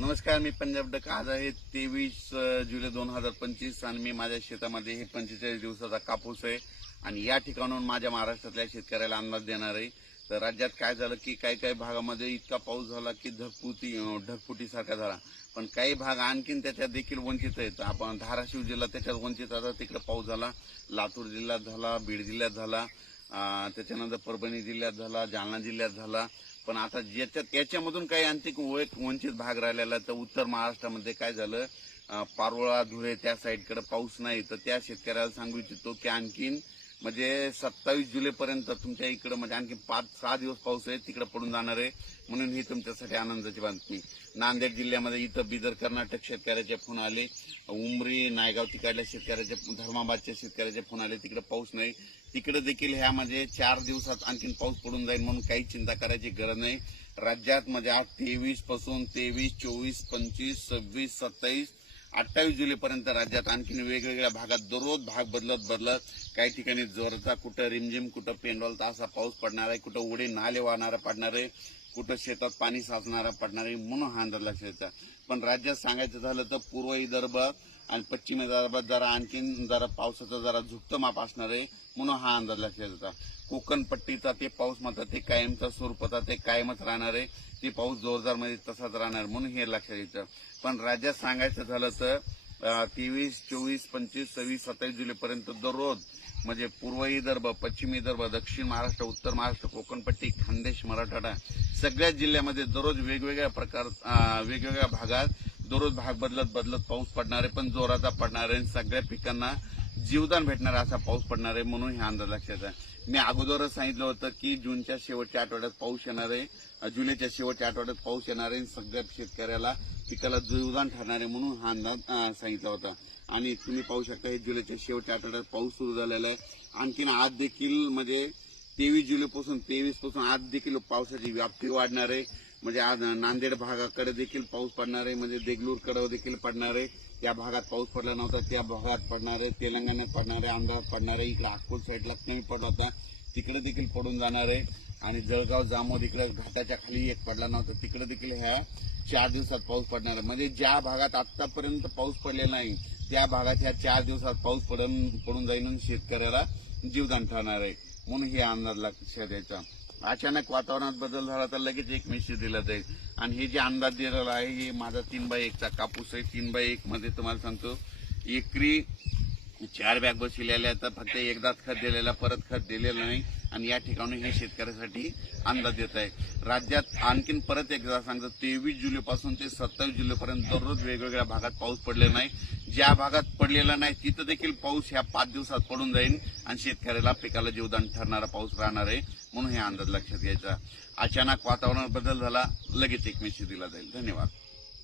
नमस्कार मी पंजाब डक आज आहे तेवीस जुलै दोन हजार पंचवीस आणि मी माझ्या शेतामध्ये हे पंचेचाळीस दिवसाचा कापूस आहे आणि या ठिकाणून माझ्या महाराष्ट्रातल्या शेतकऱ्याला अंदाज देणार आहे तर राज्यात काय झालं की काही काही भागामध्ये इतका पाऊस झाला की धगपुती ढगफुटीसारखा झाला पण काही भाग आणखीन त्याच्यात देखील वंचित आहेत आपण धाराशिव जिल्हा त्याच्यात वंचित आता तिकडे पाऊस झाला लातूर जिल्ह्यात झाला बीड जिल्ह्यात झाला त्याच्यानंतर परभणी जिल्ह्यात झाला जालना जिल्ह्यात झाला पण आता ज्याच्या त्याच्यामधून काही आणखी वंचित भाग राहिलेला तर उत्तर महाराष्ट्रामध्ये काय झालं पारोळा धुळे त्या साईडकडे पाऊस नाही तर त्या शेतकऱ्याला सांगू इच्छितो की आणखीन म्हणजे सत्तावीस जुलैपर्यंत तुमच्या इकडं म्हणजे आणखी पाच सहा दिवस पाऊस आहे तिकडे पडून जाणार आहे म्हणून ही तुमच्यासाठी आनंदाची बातमी नांदेड जिल्ह्यामध्ये इथं बिदर कर्नाटक शेतकऱ्याचे फोन आले उमरी नायगाव तिकडल्या शेतकऱ्याचे धर्माबादच्या शेतकऱ्याचे फोन आले तिकडे पाऊस नाही तिकडे देखील ह्या म्हणजे चार दिवसात आणखी पाऊस पडून जाईल म्हणून काही चिंता करायची गरज नाही राज्यात म्हणजे आज तेवीस पासून तेवीस चोवीस पंचवीस सव्वीस सत्तावीस अठ्ठावीस जुलैपर्यंत राज्यात आणखीन वेगवेगळ्या भागात दररोज भाग बदलत बदलत काही ठिकाणी जोरचा कुठं रिमझिम कुठं पेंडॉलचा असा पाऊस पडणार आहे कुठं उडे नाले वाहणारा पडणार आहे कुठं शेतात पाणी साचणारा पडणार आहे म्हणून हा अंदाज लक्षात पण राज्यात सांगायचं झालं तर पूर्व विदर्भ आणि पश्चिम विदर्भात जरा आणखी जरा पावसाचा जरा झुकतं माप असणार आहे म्हणून हा अंदाज लक्षात येतात कोकण पट्टीचा ते पाऊस मात्र ते कायमचा स्वरूपाचा ते कायमच राहणार आहे ते पाऊस जोरदार मध्ये तसाच राहणार म्हणून हे लक्षात येतं पण राज्यात सांगायचं झालं तर तेवीस चोवीस पंचवीस सव्वीस सत्तावीस जुलैपर्यंत दररोज म्हणजे पूर्व विदर्भ पश्चिम विदर्भ दक्षिण महाराष्ट्र उत्तर महाराष्ट्र कोकणपट्टी खानदेश मराठवाडा सगळ्या जिल्ह्यामध्ये दररोज वेगवेगळ्या प्रकार वेगवेगळ्या भागात दररोज भाग बदलत बदलत पाऊस पडणार आहे पण जोराचा पडणार आहे सगळ्या पिकांना जीवदान भेटणार असा पाऊस पडणार आहे म्हणून हे अंदाज लक्षात आहे मी अगोदरच सांगितलं होतं की जूनच्या शेवटच्या आठवड्यात पाऊस येणार आहे जुलैच्या शेवटच्या आठवड्यात पाऊस येणार आहे सगळ्या शेतकऱ्याला पिकाला जीवदान ठरणार आहे म्हणून हा अंदाज सांगितला होता आणि तुम्ही पाहू शकता हे जुलैच्या शेवटच्या आठवड्यात पाऊस सुरू झालेला आहे आणखीन आज देखील म्हणजे तेवीस जुलैपासून तेवीस पासून आज देखील पावसाची व्याप्ती वाढणार आहे म्हणजे आज नांदेड भागाकडे देखील पाऊस पडणार आहे म्हणजे देगलूरकडे देखील पडणार आहे या भागात पाऊस पडला नव्हता त्या भागात पडणार आहे तेलंगणात पडणार आहे अहमदाबाद पडणार आहे इकडे अकोट साईडला कमी पडला होता तिकडे देखील पडून जाणार आहे आणि जळगाव जामोद इकडे घाटाच्या खाली एक पडला नव्हता तिकडे देखील ह्या चार दिवसात पाऊस पडणार आहे म्हणजे ज्या भागात आतापर्यंत पाऊस पडलेला नाही त्या भागात ह्या चार दिवसात पाऊस पडून पडून जाईल शेतकऱ्याला जीवदान ठरणार आहे म्हणून हे अंदाज लक्ष द्यायचा अचानक वातावरणात बदल झाला तर लगेच एक मेसेज दिला जाईल आणि हे जे अंदाज दिलेला आहे हे माझा तीन बाय एकचा कापूस आहे तीन बाय एक मध्ये तुम्हाला सांगतो एकरी चार बॅग बसलेल्या आहेत फक्त एकदाच खत दिलेला परत खत दिलेलं नाही आणि या ठिकाणी हे शेतकऱ्यासाठी अंदाज देत आहे राज्यात आणखीन परत एकदा सांगतो तेवीस जुलैपासून ते सत्तावीस जुलैपर्यंत दररोज वेगवेगळ्या भागात पाऊस पडलेला नाही ज्या भागात पडलेला नाही तिथं देखील पाऊस ह्या पाच दिवसात पडून जाईल आणि शेतकऱ्याला पिकाला जीवदान ठरणारा पाऊस राहणार आहे म्हणून हे अंदाज लक्षात घ्यायचा अचानक वातावरणात बदल झाला लगेच एकमेशी दिला जाईल धन्यवाद